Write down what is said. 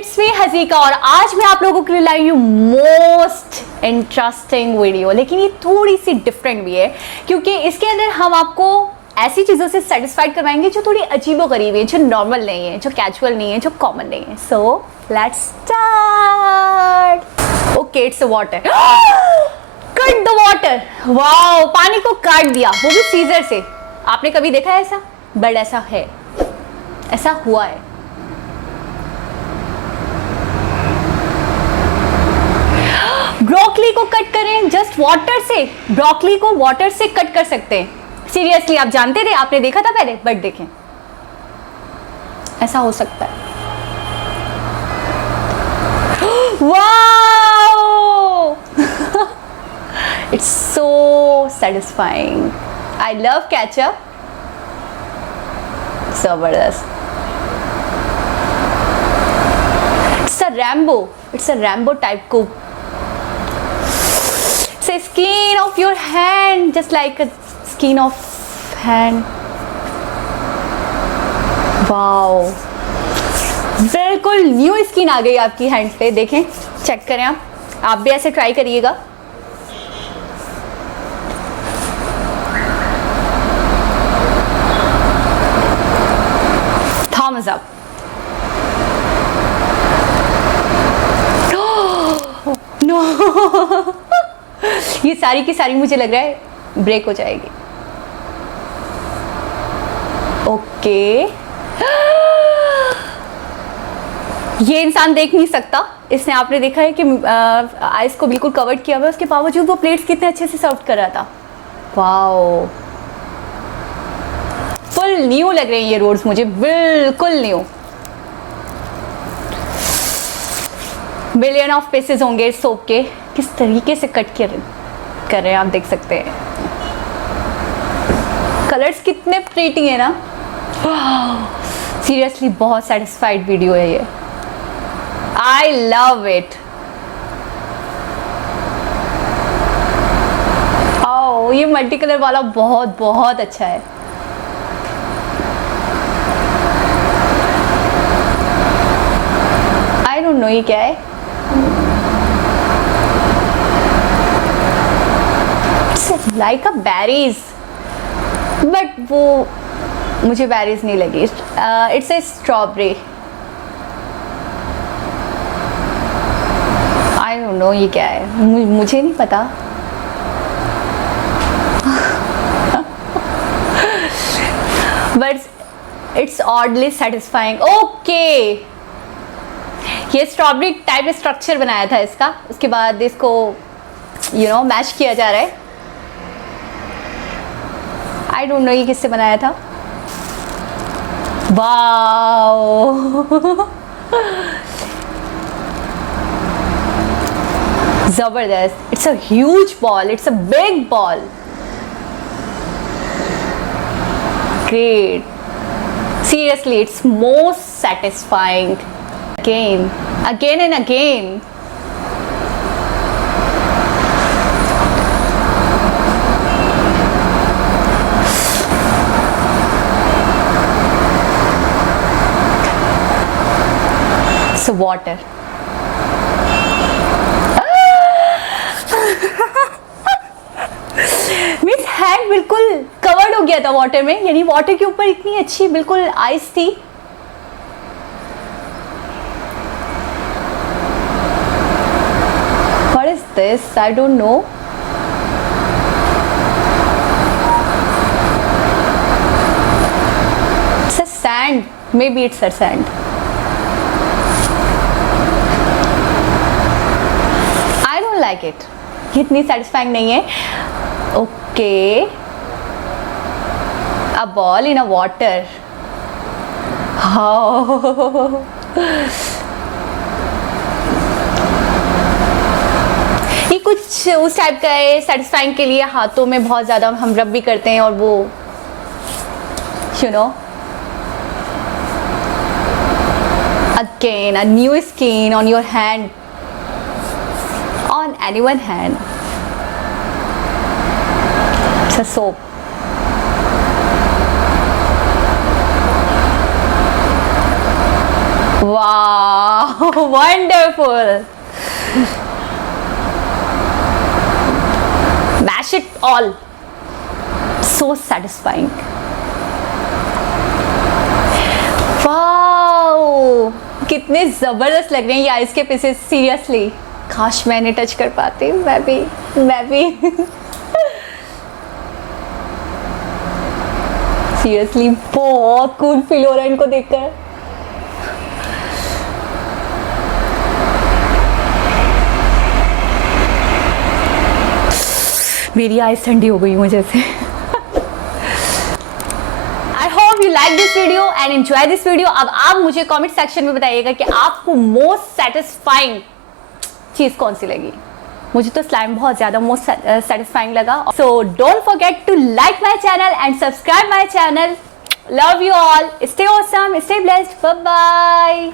It's me हसीका और आज मैं आप लोगों के लिए लाई हूँ मोस्ट इंटरेस्टिंग वीडियो। लेकिन ये थोड़ी सी डिफरेंट भी है क्योंकि इसके अंदर हम आपको ऐसी चीज़ों से सेटिस्फाइड करवाएंगे जो थोड़ी अजीबोगरीब है, जो नॉर्मल नहीं है, जो कैजुअल नहीं है, जो कॉमन नहीं है। So let's start. Okay, it's water. Cut the water. Wow, पानी को काट दिया, वो भी सीजर से। आपने कभी देखा है ऐसा? बट ऐसा है, ऐसा हुआ है। ब्रोकली को कट करें जस्ट वाटर से। ब्रोकली को वाटर से कट कर सकते हैं। सीरियसली, आप जानते थे? आपने देखा था पहले? बट देखें, ऐसा हो सकता है। Wow, it's so satisfying. I love ketchup. जबरदस्त। इट्स अ रैम्बो टाइप को skin of your hand, just like a skin of hand. Wow, बिल्कुल न्यू स्किन आ गई आपकी हैंड्स पे। देखें, चेक करें, आप भी ऐसे ट्राई करिएगा। Thums up. नो, ये सारी की सारी मुझे लग रहा है ब्रेक हो जाएगी। ओके, ये इंसान देख नहीं सकता। इसने, आपने देखा है कि आइस को बिल्कुल कवर्ड किया हुआ है, उसके बावजूद वो प्लेट्स कितने अच्छे से सर्व कर रहा था। वाओ, फुल न्यू लग रहे हैं ये रोल्स मुझे, बिल्कुल न्यू। बिलियन ऑफ पीसेस होंगे सोप के। किस तरीके से कट कर रहे हैं आप देख सकते हैं। कलर्स कितने प्रीटी है ना। सीरियसली बहुत सेटिस्फाइड वीडियो है ये। I love it. ओह, ये मल्टी कलर वाला बहुत बहुत अच्छा है। आई डोंट नो ये क्या है। लाइक अ बेरीज, बट वो मुझे बेरीज नहीं लगी। It's a strawberry. I don't know ये क्या है, मुझे नहीं पता। But it's oddly satisfying. Okay, ये स्ट्रॉबेरी टाइप स्ट्रक्चर बनाया था इसका, उसके बाद इसको मैश किया जा रहा है। आई डोंट नो ये किससे बनाया था। वाओ, जबरदस्त। It's a huge ball, it's a big ball. Great. Seriously, it's most satisfying. Again and again. So water. Means hand बिल्कुल कवर्ड हो गया था वाटर में, यानी वाटर के ऊपर इतनी अच्छी बिल्कुल आइस थी। This I don't know. It's a sand. Maybe it's a sand. I don't like it. इतनी satisfying नहीं है. Okay. A ball in a water. Oh. कुछ उस टाइप का है, सेटिस्फाइंग के लिए हाथों में बहुत ज़्यादा हम रब भी करते हैं और वो again a new skin on your hand, on anyone hand. It's a soap. Wow. wonderful. Mash it all. So satisfying. Wow, कितने जबरदस्त लग रहे हैं ये आइस के पीसेस. सीरियसली काश मैंने टच कर पाती. मैं भी सीरियसली बहुत कूल फील हो रहा है इनको देखकर. मेरी आइस ठंडी हो गई मुझे से. You like this video and enjoy this video. अब आप मुझे comment section में बताइएगा कि आपको most satisfying चीज कौन सी लगी. मुझे तो slime बहुत ज्यादा most satisfying लगा. So don't forget to like my channel and subscribe my channel. Love you all. Stay awesome. Stay blessed. Bye bye.